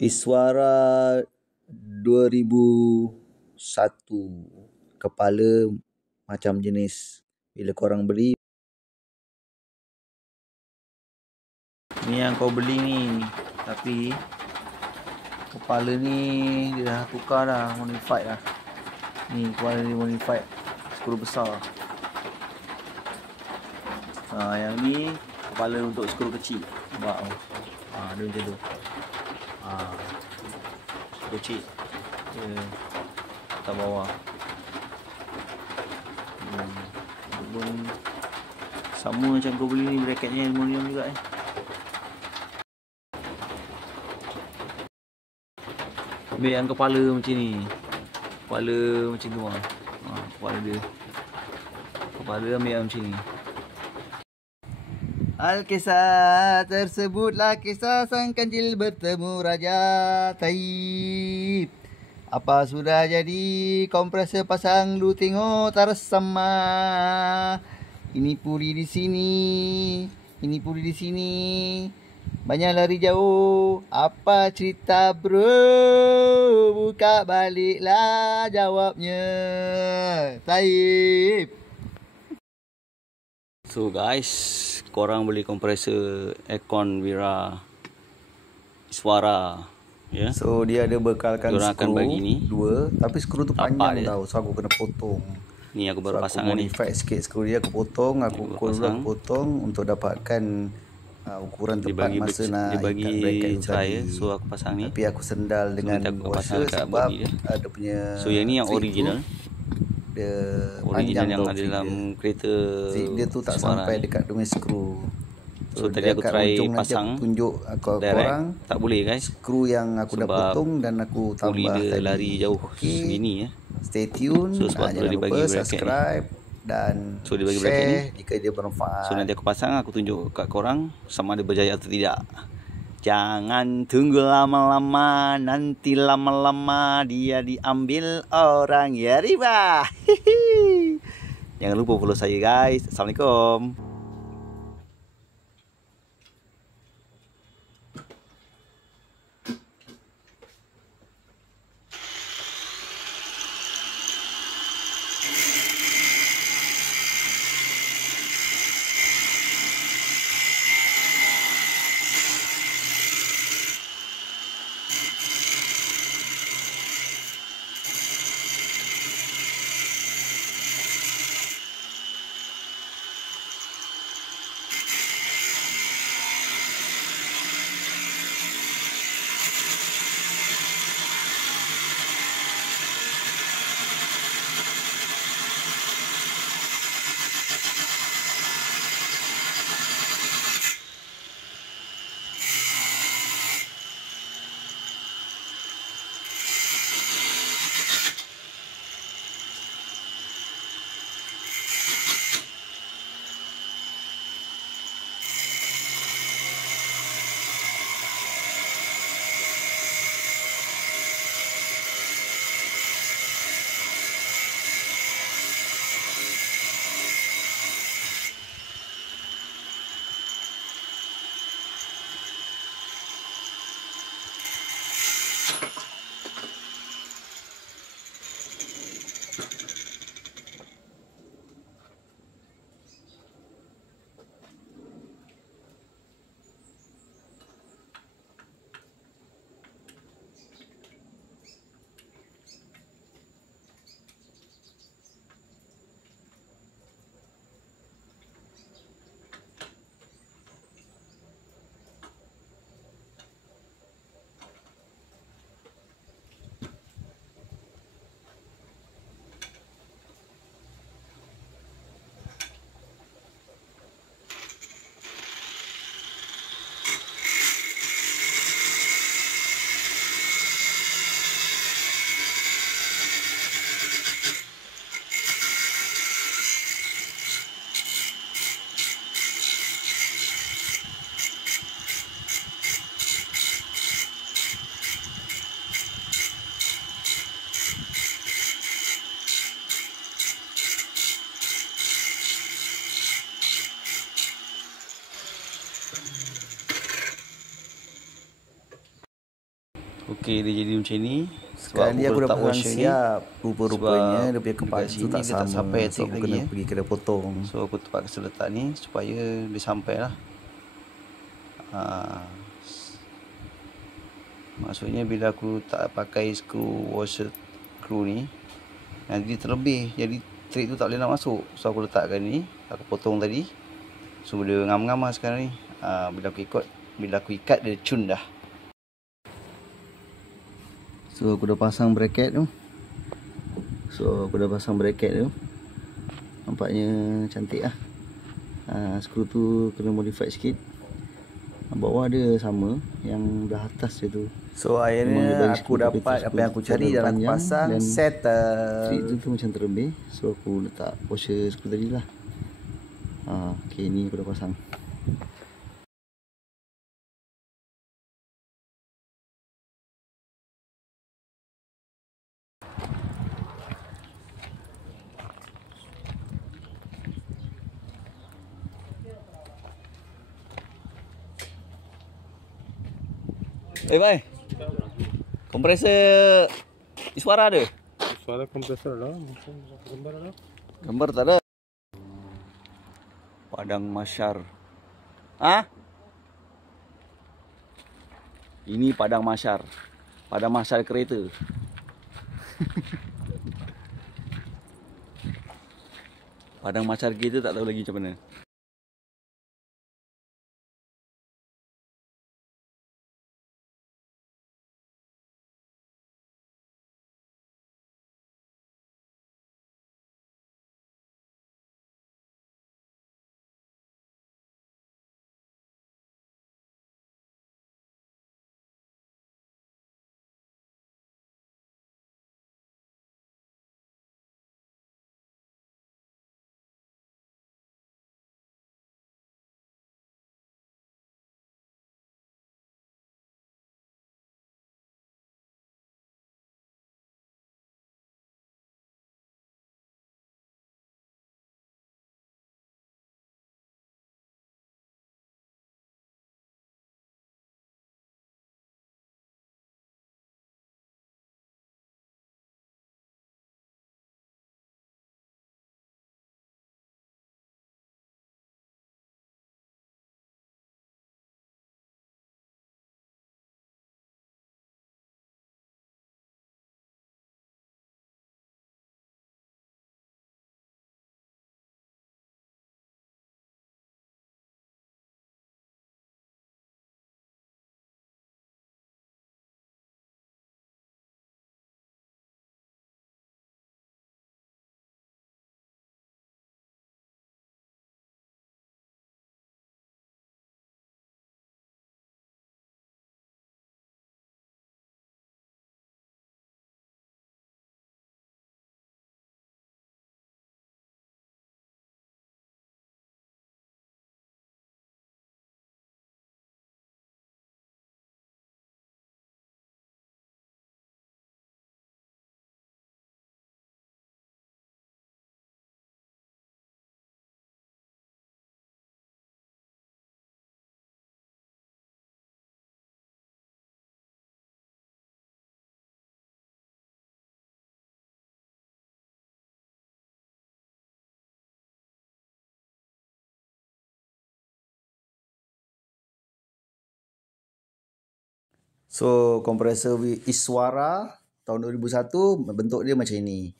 Iswara 2001. Kepala macam jenis bila korang beli. Ni yang kau beli ni, tapi kepala ni dia dah tukar dah, modified dah. Ni kepala ni modified, skru besar. Yang ni kepala untuk skru kecil. Nampak tu? Dia macam tu. Kecil dia atas bawah. Pun sama macam kau beli ni, bracketnya aluminium juga Ambil yang kepala macam ni. Kepala macam tu lah. Kepala dia. Kepala ambil yang macam ni. Al-kisah tersebutlah kisah sang kancil bertemu Raja Taib. Apa sudah jadi kompresor pasang, lu tengok tersama. Ini puri di sini, ini puri di sini. Banyak lari jauh. Apa cerita bro? Buka baliklah jawabnya. Taib. So guys, korang beli kompresor aircon Wira Iswara, ya. So dia ada bekalkan Diorang skru akan bagi ni. 2, tapi skru tu panjang tau, so aku kena potong. Ni aku baru pasang ni. Aku modify sikit skru dia, aku potong, aku potong untuk dapatkan ukuran tepat masa nak dia bagi ikat bracket tu cerai, tadi. so aku pasang ni. Tapi aku sendal dengan washer sebab ada punya. So yang ni yang original. Dia Original panjang yang ada dalam kereta dia tu tak sampai dekat dome skru. So tadi aku try pasang tunjuk direct, korang tak boleh guys, skru yang aku dah potong dan aku tambah dia tadi. lari jauh segini ya. Stay tune. So sebab jangan dia lupa bagi subscribe dan dia bagi share ni jika dia bermanfaat. So nanti aku pasang, aku tunjuk kat korang sama ada berjaya atau tidak. Jangan tunggu lama-lama, nanti lama-lama dia diambil orang, ya riba. Jangan lupa follow saya guys. Assalamualaikum. Okey, dia jadi macam ni. Sekarang ni aku dah pasang siap. Rupa-rupanya dia punya dekat kepala tu tak sini dia tak sama. sampai So aku lagi, kena pergi kedai potong. So aku terpaksa letak ni supaya dia sampai lah. Maksudnya bila aku tak pakai skru washer screw ni, nanti dia terlebih. Jadi trik tu tak boleh nak masuk. So aku letakkan ni, aku potong tadi. So dia ngam-ngam lah sekarang ni. Bila aku ikat dia cun dah. So aku dah pasang bracket tu. Nampaknya cantik lah. Skru tu kena modify sikit. Bawah dia sama, yang belah atas dia tu. So akhirnya aku dapat apa yang aku cari dan aku pasang settle. Trik tu macam terlebih. So aku letak washer skru tadi lah. Okay, ni aku dah pasang. Bye. Kompresor Iswara ada? Suara kompresor lah, macam gambar lah. Gambar tak ada. Padang Masyar. Ini Padang Masyar. Padang Masyar kereta. Padang Masyar kereta tak tahu lagi macam mana. So kompresor Iswara tahun 2001 bentuk dia macam ini.